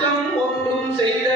张王龙谁？